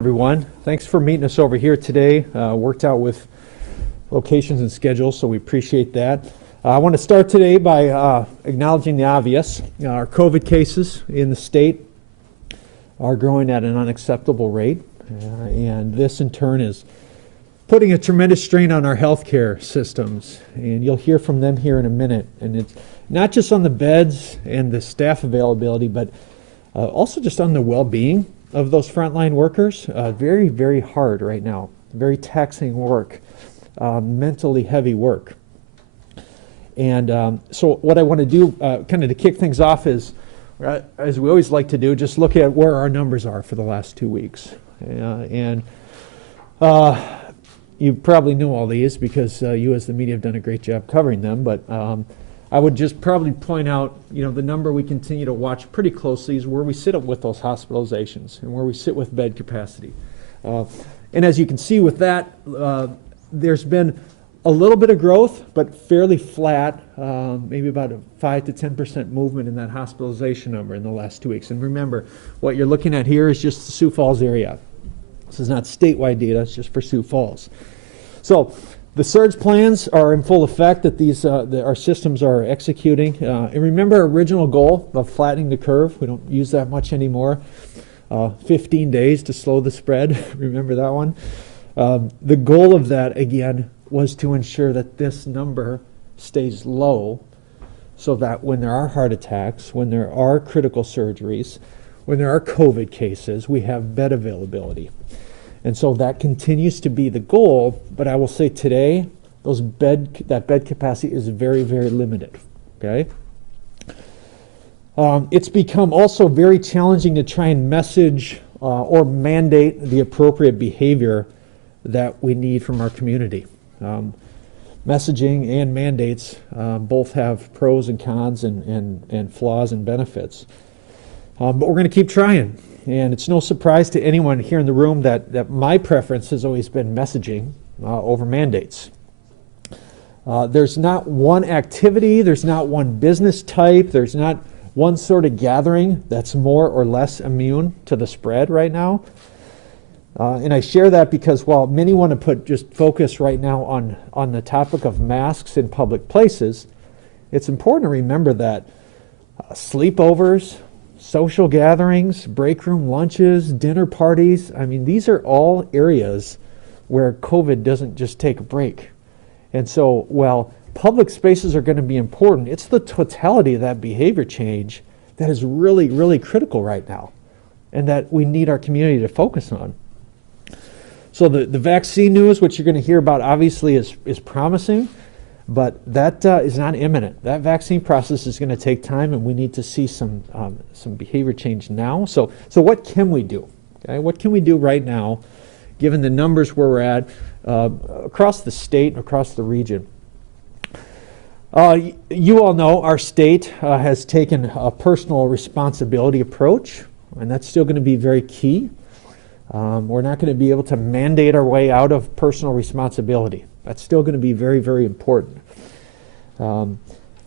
Everyone, thanks for meeting us over here today. Worked out with locations and schedules, so we appreciate that. I want to start today by acknowledging the obvious. Our COVID cases in the state are growing at an unacceptable rate, and this in turn is putting a tremendous strain on our healthcare systems, and you'll hear from them here in a minute. And it's not just on the beds and the staff availability, but also just on the well-being of those frontline workers. Very, very hard right now. Very taxing work, mentally heavy work. And so what I want to do kind of to kick things off is, as we always like to do, just look at where our numbers are for the last 2 weeks. And you probably know all these because you as the media have done a great job covering them, but I would just probably point out, the number we continue to watch pretty closely is where we sit with those hospitalizations and where we sit with bed capacity. And as you can see with that, there's been a little bit of growth, but fairly flat, maybe about a 5 to 10% movement in that hospitalization number in the last 2 weeks. And remember, what you're looking at here is just the Sioux Falls area. This is not statewide data, it's just for Sioux Falls. So the surge plans are in full effect that our systems are executing. And remember our original goal of flattening the curve. We don't use that much anymore. 15 days to slow the spread. Remember that one? The goal of that, again, was to ensure that this number stays low so that when there are heart attacks, when there are critical surgeries, when there are COVID cases, we have bed availability. And so that continues to be the goal, but I will say today, that bed capacity is very, very limited, okay? It's become also very challenging to try and message or mandate the appropriate behavior that we need from our community. Messaging and mandates both have pros and cons and flaws and benefits. But we're going to keep trying. And it's no surprise to anyone here in the room that my preference has always been messaging over mandates. There's not one activity, there's not one business type, there's not one sort of gathering that's more or less immune to the spread right now. And I share that because while many want to just focus right now on the topic of masks in public places, it's important to remember that sleepovers, social gatherings, break room lunches, dinner parties, these are all areas where COVID doesn't just take a break. And so while public spaces are going to be important, it's the totality of that behavior change that is really, really critical right now and that we need our community to focus on. So the vaccine news, which you're going to hear about, obviously is promising, but that is not imminent. That vaccine process is going to take time, and we need to see some behavior change now. So what can we do? Okay, what can we do right now, given the numbers where we're at across the state and across the region? You all know our state has taken a personal responsibility approach, and that's still going to be very key. We're not going to be able to mandate our way out of personal responsibility. That's still going to be very, very important.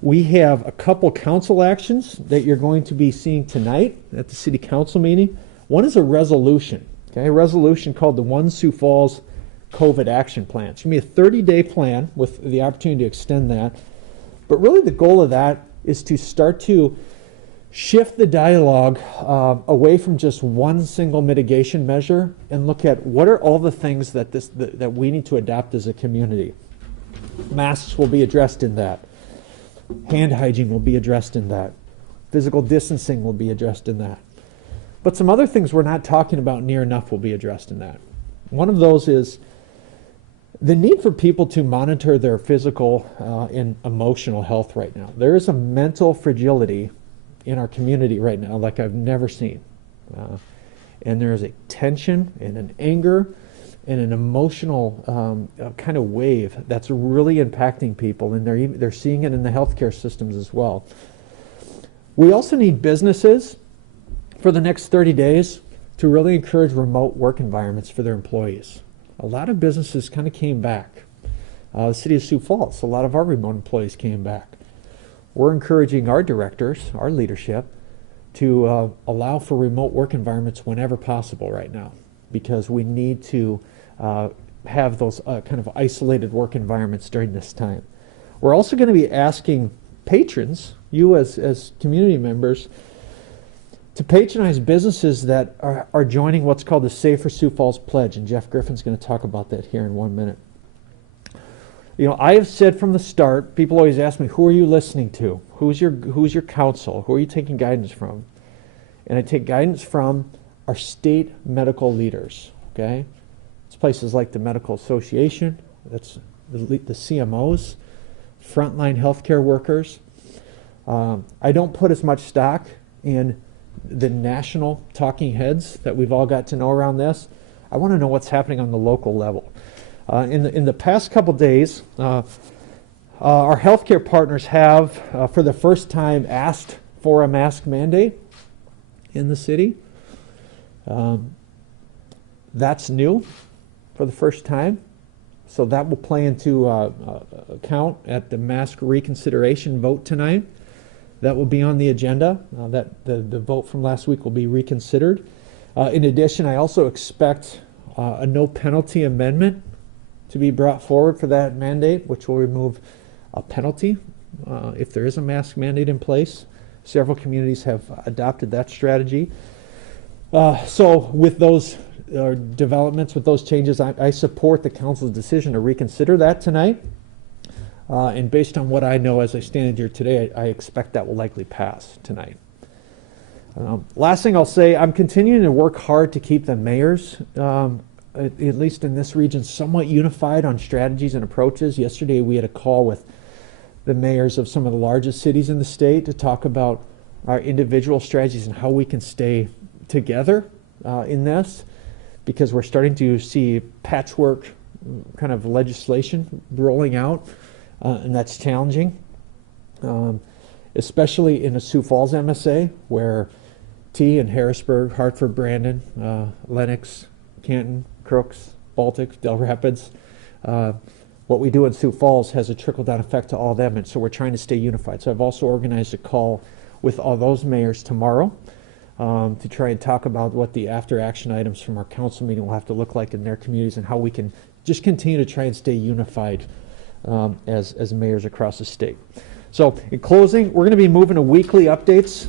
We have a couple council actions that you're going to be seeing tonight at the city council meeting. One is a resolution, okay? A resolution called the One Sioux Falls COVID Action Plan. It's going to be a 30-day plan with the opportunity to extend that. But really the goal of that is to start to shift the dialogue away from just one single mitigation measure and look at what are all the things that we need to adopt as a community. Masks will be addressed in that. Hand hygiene will be addressed in that. Physical distancing will be addressed in that. But some other things we're not talking about near enough will be addressed in that. One of those is the need for people to monitor their physical and emotional health right now. There is a mental fragility in our community right now like I've never seen. And there is a tension and an anger and an emotional kind of wave that's really impacting people, and they're seeing it in the healthcare systems as well. We also need businesses for the next 30 days to really encourage remote work environments for their employees. A lot of businesses kind of came back. The city of Sioux Falls, a lot of our remote employees came back. We're encouraging our directors, our leadership, to allow for remote work environments whenever possible right now. because we need to have those kind of isolated work environments during this time. We're also going to be asking patrons, you as community members, to patronize businesses that are joining what's called the Safer Sioux Falls Pledge, and Jeff Griffin's going to talk about that here in 1 minute. You know, I have said from the start, people always ask me, who are you listening to? Who's your counsel? Who are you taking guidance from? And I take guidance from our state medical leaders, okay? It's places like the Medical Association, that's the CMOs, frontline healthcare workers. I don't put as much stock in the national talking heads that we've all got to know around this. I want to know what's happening on the local level. In the past couple days, our healthcare partners have, for the first time, asked for a mask mandate in the city. That's new for the first time. So that will play into account at the mask reconsideration vote tonight. That will be on the agenda. That the vote from last week will be reconsidered. In addition, I also expect a no penalty amendment to be brought forward for that mandate, which will remove a penalty if there is a mask mandate in place. Several communities have adopted that strategy. So with those developments, with those changes, I support the council's decision to reconsider that tonight. And based on what I know as I stand here today, I expect that will likely pass tonight. Last thing I'll say, I'm continuing to work hard to keep the mayors, at least in this region, somewhat unified on strategies and approaches. Yesterday we had a call with the mayors of some of the largest cities in the state to talk about our individual strategies and how we can stay together in this, because we're starting to see patchwork kind of legislation rolling out. And that's challenging, especially in the Sioux Falls MSA, where T and Harrisburg, Hartford, Brandon, Lenox, Canton, Crooks, Baltic, Del Rapids, what we do in Sioux Falls has a trickle-down effect to all of them, and so we're trying to stay unified. So I've also organized a call with all those mayors tomorrow to try and talk about what the after-action items from our council meeting will have to look like in their communities and how we can just continue to try and stay unified as mayors across the state. So in closing, we're going to be moving to weekly updates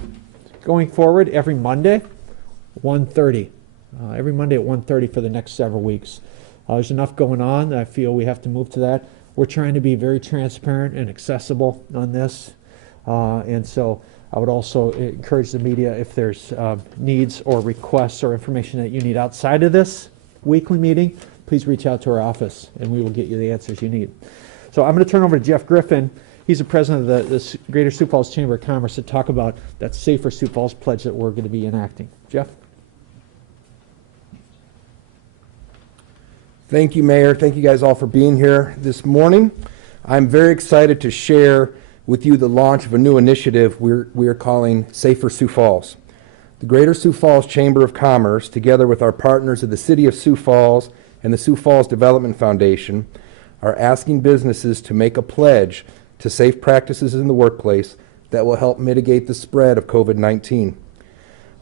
going forward every Monday, 1:30. Every Monday at 1:30 for the next several weeks. There's enough going on that I feel we have to move to that. We're trying to be very transparent and accessible on this. And so I would also encourage the media, if there's needs or requests or information that you need outside of this weekly meeting, please reach out to our office and we will get you the answers you need. So I'm going to turn over to Jeff Griffin. He's the president of the Greater Sioux Falls Chamber of Commerce to talk about that Safer Sioux Falls pledge that we're going to be enacting. Jeff? Thank you, Mayor. Thank you guys all for being here this morning. I'm very excited to share with you the launch of a new initiative we are calling Safer Sioux Falls. The Greater Sioux Falls Chamber of Commerce, together with our partners of the City of Sioux Falls and the Sioux Falls Development Foundation, are asking businesses to make a pledge to safe practices in the workplace that will help mitigate the spread of COVID-19.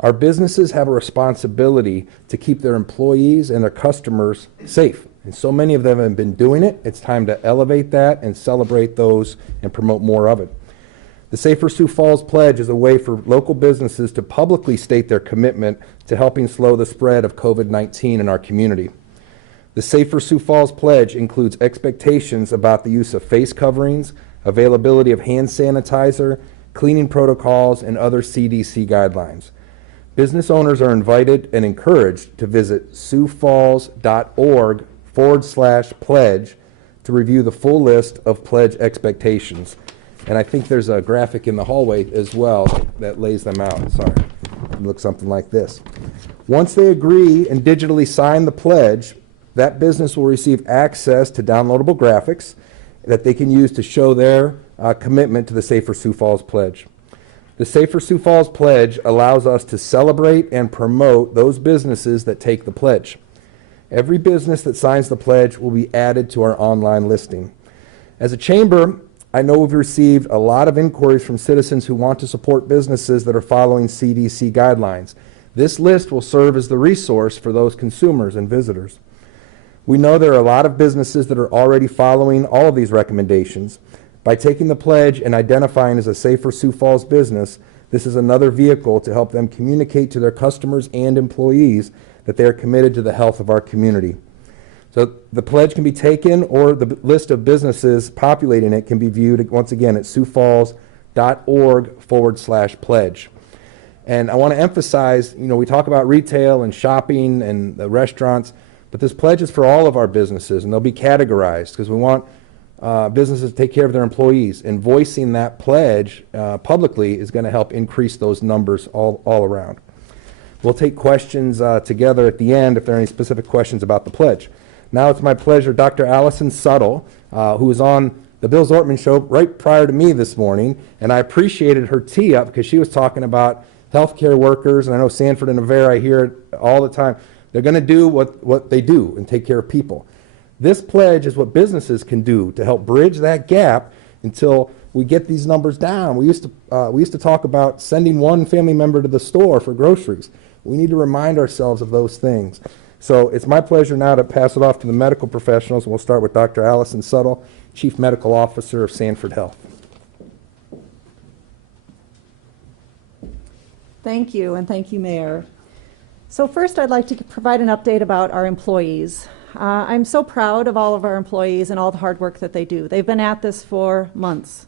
Our businesses have a responsibility to keep their employees and their customers safe, and so many of them have been doing it. It's time to elevate that and celebrate those and promote more of it. The Safer Sioux Falls Pledge is a way for local businesses to publicly state their commitment to helping slow the spread of COVID-19 in our community. The Safer Sioux Falls Pledge includes expectations about the use of face coverings, availability of hand sanitizer, cleaning protocols, and other CDC guidelines. Business owners are invited and encouraged to visit siouxfalls.org/pledge to review the full list of pledge expectations. And I think there's a graphic in the hallway as well that lays them out. Sorry, it looks something like this. Once they agree and digitally sign the pledge, that business will receive access to downloadable graphics that they can use to show their commitment to the Safer Sioux Falls Pledge. The Safer Sioux Falls Pledge allows us to celebrate and promote those businesses that take the pledge. Every business that signs the pledge will be added to our online listing. As a chamber, I know we've received a lot of inquiries from citizens who want to support businesses that are following CDC guidelines. This list will serve as the resource for those consumers and visitors. We know there are a lot of businesses that are already following all of these recommendations. By taking the pledge and identifying as a Safer Sioux Falls business, this is another vehicle to help them communicate to their customers and employees that they are committed to the health of our community. So the pledge can be taken, or the list of businesses populating it can be viewed once again at siouxfalls.org/pledge. And I want to emphasize, we talk about retail and shopping and the restaurants, but this pledge is for all of our businesses, and they'll be categorized because we want businesses to take care of their employees. And voicing that pledge publicly is going to help increase those numbers all around. We'll take questions together at the end if there are any specific questions about the pledge. Now it's my pleasure, Dr. Allison Suttle, who was on the Bill Zortman show right prior to me this morning, and I appreciated her tee up because she was talking about healthcare workers, and I know Sanford and Avera, I hear it all the time. They're going to do what they do and take care of people. This pledge is what businesses can do to help bridge that gap until we get these numbers down. We used to talk about sending one family member to the store for groceries. We need to remind ourselves of those things. So it's my pleasure now to pass it off to the medical professionals. We'll start with Dr. Allison Suttle, Chief Medical Officer of Sanford Health. Thank you, and thank you, Mayor. So first, I'd like to provide an update about our employees. I'm so proud of all of our employees and all the hard work that they do. They've been at this for months,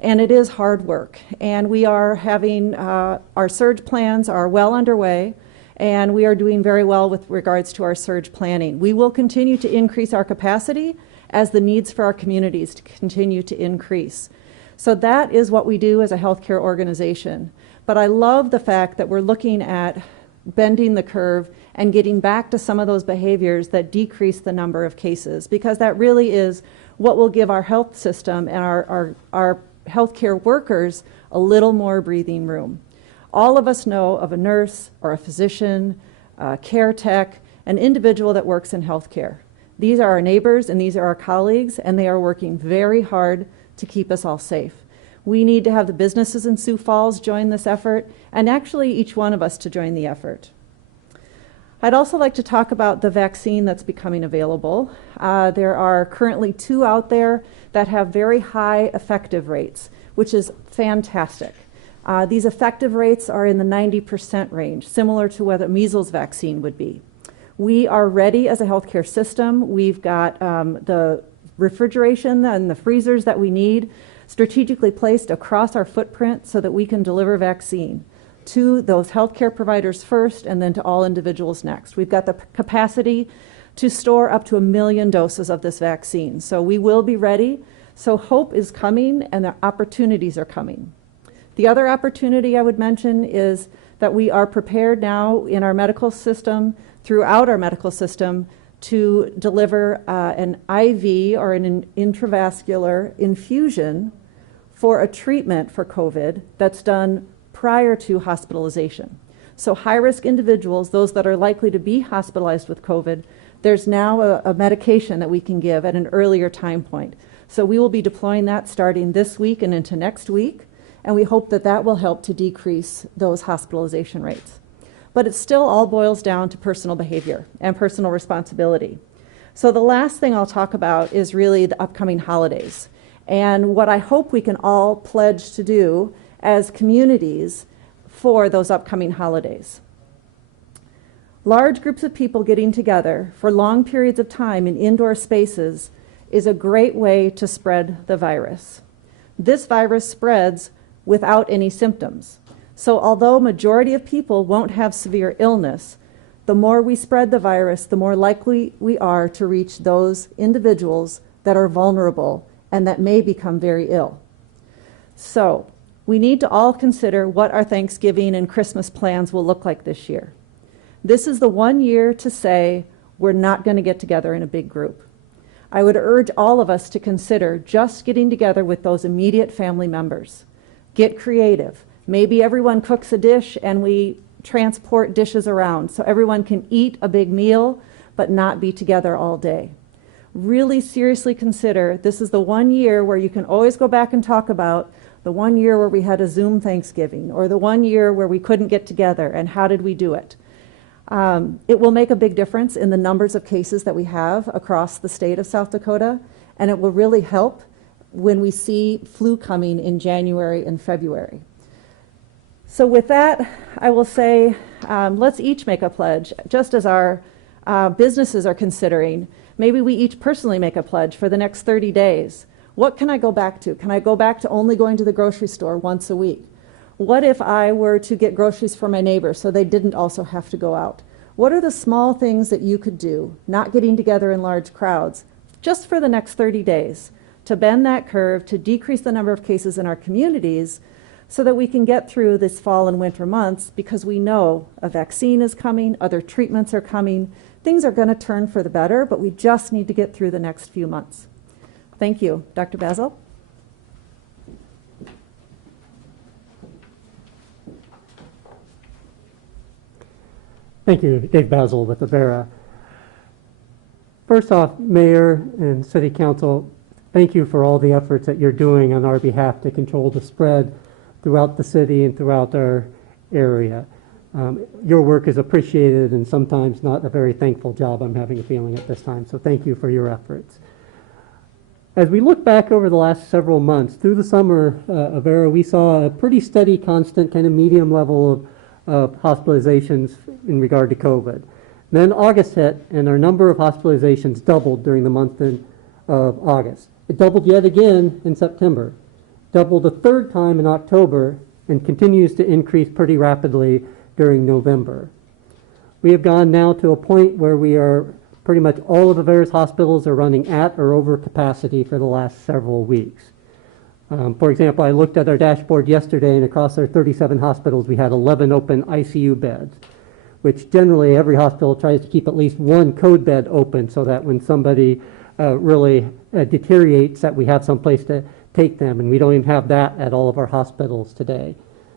and it is hard work. And we are having, our surge plans are well underway, and we are doing very well with regards to our surge planning. We will continue to increase our capacity as the needs for our communities to continue to increase. So that is what we do as a healthcare organization. But I love the fact that we're looking at bending the curve and getting back to some of those behaviors that decrease the number of cases, because that really is what will give our health system and our healthcare workers a little more breathing room. All of us know of a nurse or a physician, a care tech, an individual that works in healthcare. These are our neighbors and these are our colleagues, and they are working very hard to keep us all safe. We need to have the businesses in Sioux Falls join this effort, and actually each one of us to join the effort. I'd also like to talk about the vaccine that's becoming available. There are currently 2 out there that have very high effective rates, which is fantastic. These effective rates are in the 90% range, similar to what a measles vaccine would be. We are ready as a healthcare system. We've got the refrigeration and the freezers that we need strategically placed across our footprint so that we can deliver vaccine to those healthcare providers first and then to all individuals next. We've got the capacity to store up to 1 million doses of this vaccine. So we will be ready. So hope is coming and the opportunities are coming. The other opportunity I would mention is that we are prepared now in our medical system, throughout our medical system, to deliver an IV or an intravascular infusion for a treatment for COVID that's done prior to hospitalization. So high-risk individuals, those that are likely to be hospitalized with COVID, there's now a medication that we can give at an earlier time point. So we will be deploying that starting this week and into next week, and we hope that that will help to decrease those hospitalization rates. But it still all boils down to personal behavior and personal responsibility. So the last thing I'll talk about is really the upcoming holidays and what I hope we can all pledge to do as communities for those upcoming holidays. Large groups of people getting together for long periods of time in indoor spaces is a great way to spread the virus. This virus spreads without any symptoms. So although majority of people won't have severe illness, the more we spread the virus, the more likely we are to reach those individuals that are vulnerable and that may become very ill. So we need to all consider what our Thanksgiving and Christmas plans will look like this year. This is the one year to say we're not going to get together in a big group. I would urge all of us to consider just getting together with those immediate family members. Get creative. Maybe everyone cooks a dish and we transport dishes around so everyone can eat a big meal but not be together all day. Really seriously consider this is the one year where you can always go back and talk about the 1 year where we had a Zoom Thanksgiving, or the 1 year where we couldn't get together, and how did we do it? It will make a big difference in the numbers of cases that we have across the state of South Dakota, and it will really help when we see flu coming in January and February. So with that, I will say, let's each make a pledge, just as our businesses are considering. Maybe we each personally make a pledge for the next 30 days. What can I go back to? Can I go back to only going to the grocery store once a week? What if I were to get groceries for my neighbors so they didn't also have to go out? What are the small things that you could do, not getting together in large crowds, just for the next 30 days, to bend that curve, to decrease the number of cases in our communities, so that we can get through this fall and winter months, because we know a vaccine is coming, other treatments are coming, things are going to turn for the better, but we just need to get through the next few months. Thank you. Dr. Basil? Thank you, Dave Basil with Avera. First off, Mayor and City Council, thank you for all the efforts that you're doing on our behalf to control the spread throughout the city and throughout our area. Your work is appreciated and sometimes not a very thankful job, I'm having a feeling at this time, so thank you for your efforts. As we look back over the last several months, through the summer, Avera, we saw a pretty steady, constant, kind of medium level of hospitalizations in regard to COVID. Then August hit, and our number of hospitalizations doubled during the month of August. It doubled yet again in September, doubled a third time in October, and continues to increase pretty rapidly during November. We have gone now to a point where we are pretty much all of Avera's hospitals are running at or over capacity for the last several weeks. For example, I looked at our dashboard yesterday, and across our 37 hospitals, we had 11 open ICU beds, which generally every hospital tries to keep at least one code bed open so that when somebody really deteriorates, that we have some place to take them, and we don't even have that at all of our hospitals today.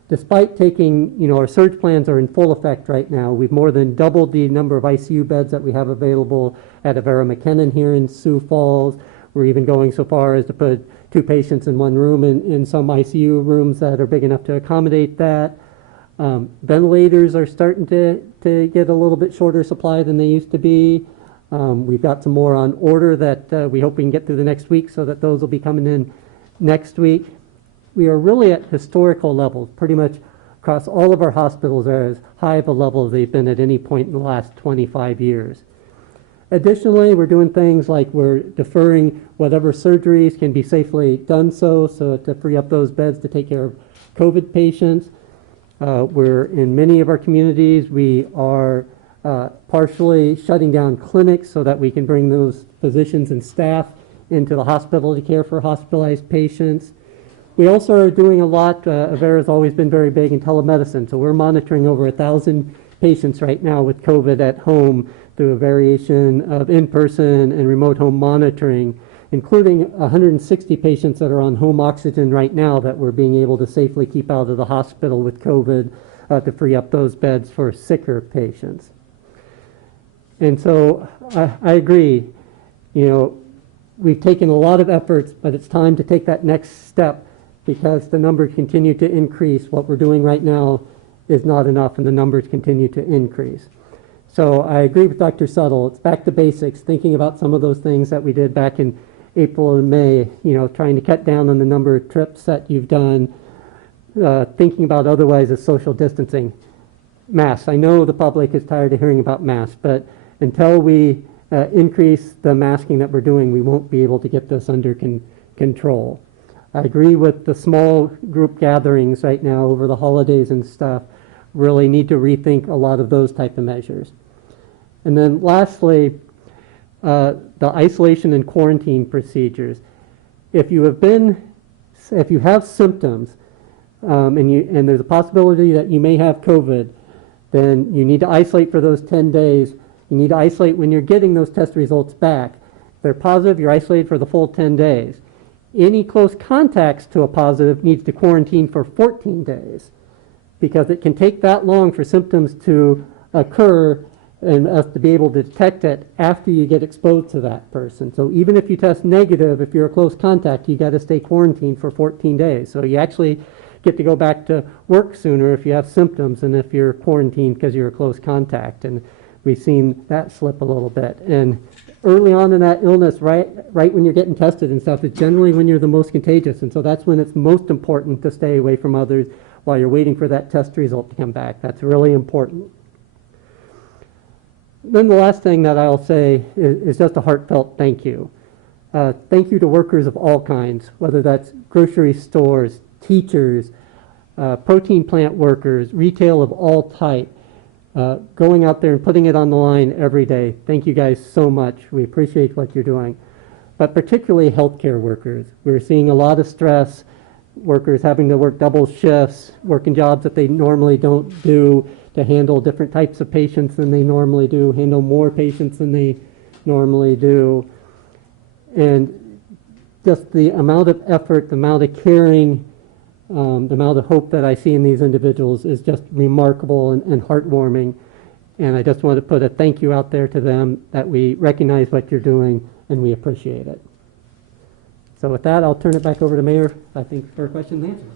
Despite taking, our surge plans are in full effect right now. We've more than doubled the number of ICU beds that we have available at Avera McKinnon here in Sioux Falls. We're even going so far as to put 2 patients in one room in some ICU rooms that are big enough to accommodate that. Ventilators are starting to get a little bit shorter supply than they used to be. We've got some more on order that we hope we can get through the next week, so that those will be coming in next week. We are really at historical levels. Pretty much across all of our hospitals are as high of a level as they've been at any point in the last 25 years. Additionally, we're doing things like we're deferring whatever surgeries can be safely done so to free up those beds to take care of COVID patients. We're in many of our communities, we are partially shutting down clinics so that we can bring those physicians and staff into the hospital to care for hospitalized patients. We also are doing a lot. Avera has always been very big in telemedicine, so we're monitoring over 1,000 patients right now with COVID at home through a variation of in-person and remote home monitoring, including 160 patients that are on home oxygen right now that we're being able to safely keep out of the hospital with COVID to free up those beds for sicker patients. And so I agree, we've taken a lot of efforts, but it's time to take that next step, because the numbers continue to increase. What we're doing right now is not enough, and the numbers continue to increase. So I agree with Dr. Suttle. It's back to basics, thinking about some of those things that we did back in April and May, trying to cut down on the number of trips that you've done, thinking about otherwise as social distancing. Masks. I know the public is tired of hearing about masks, but until we increase the masking that we're doing, we won't be able to get this under control. I agree with the small group gatherings right now over the holidays and stuff. Really need to rethink a lot of those type of measures. And then lastly, the isolation and quarantine procedures. If you have symptoms and there's a possibility that you may have COVID, then you need to isolate for those 10 days. You need to isolate when you're getting those test results back. If they're positive, you're isolated for the full 10 days. Any close contacts to a positive needs to quarantine for 14 days, because it can take that long for symptoms to occur and us to be able to detect it after you get exposed to that person. So even if you test negative, if you're a close contact, you got to stay quarantined for 14 days. So you actually get to go back to work sooner if you have symptoms than if you're quarantined because you're a close contact. And we've seen that slip a little bit. And early on in that illness, right when you're getting tested and stuff, is generally when you're the most contagious. And so that's when it's most important to stay away from others while you're waiting for that test result to come back. That's really important. Then the last thing that I'll say is just a heartfelt thank you. Thank you to workers of all kinds, whether that's grocery stores, teachers, protein plant workers, retail of all type, going out there and putting it on the line every day. Thank you guys so much. We appreciate what you're doing. But particularly healthcare workers. We're seeing a lot of stress, workers having to work double shifts, working jobs that they normally don't do, to handle different types of patients than they normally do, handle more patients than they normally do. And just the amount of effort, the amount of caring, the amount of hope that I see in these individuals is just remarkable and heartwarming. And I just want to put a thank you out there to them that we recognize what you're doing and we appreciate it. So with that, I'll turn it back over to Mayor, I think, for questions and answers.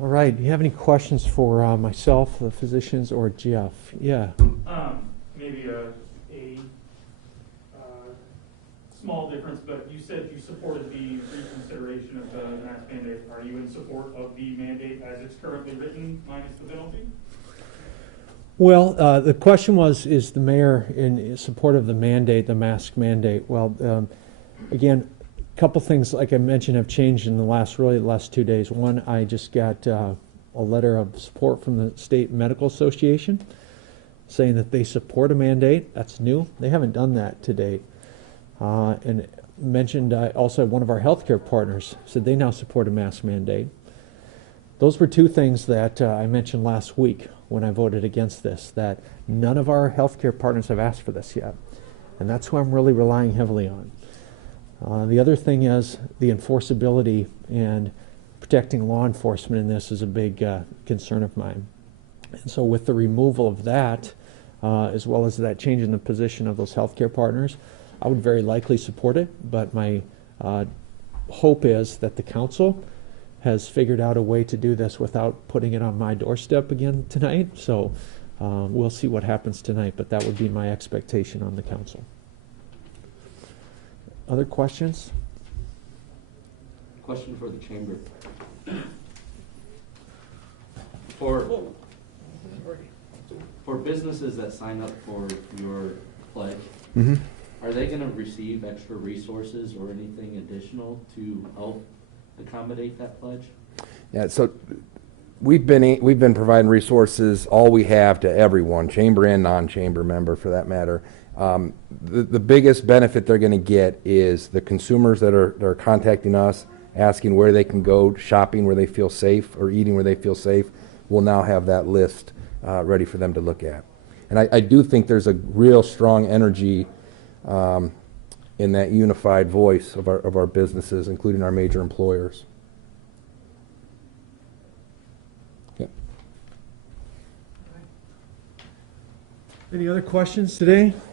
All right, do you have any questions for myself, the physicians, or Jeff? Yeah. Maybe a small difference, but you said you supported the reconsideration of the mask mandate. Are you in support of the mandate as it's currently written, minus the penalty? Well, the question was, is the mayor in support of the mandate, the mask mandate? Well, again, a couple things, like I mentioned, have changed in the last 2 days. One, I just got a letter of support from the State Medical Association saying that they support a mandate. That's new. They haven't done that to date. And mentioned also one of our healthcare partners said they now support a mask mandate. Those were two things that I mentioned last week when I voted against this, that none of our healthcare partners have asked for this yet. And that's who I'm really relying heavily on. The other thing is the enforceability and protecting law enforcement in this is a big concern of mine. And so with the removal of that, as well as that change in the position of those healthcare partners, I would very likely support it, but my hope is that the council has figured out a way to do this without putting it on my doorstep again tonight. So we'll see what happens tonight, but that would be my expectation on the council. Other questions? Question for the chamber. For businesses that sign up for your pledge, are they going to receive extra resources or anything additional to help accommodate that pledge? Yeah, so we've been providing resources, all we have, to everyone, chamber and non-chamber member for that matter. The biggest benefit they're going to get is the consumers that are contacting us, asking where they can go shopping where they feel safe or eating where they feel safe. We'll now have that list ready for them to look at. And I do think there's a real strong energy in that unified voice of our businesses, including our major employers. Yeah. Any other questions today?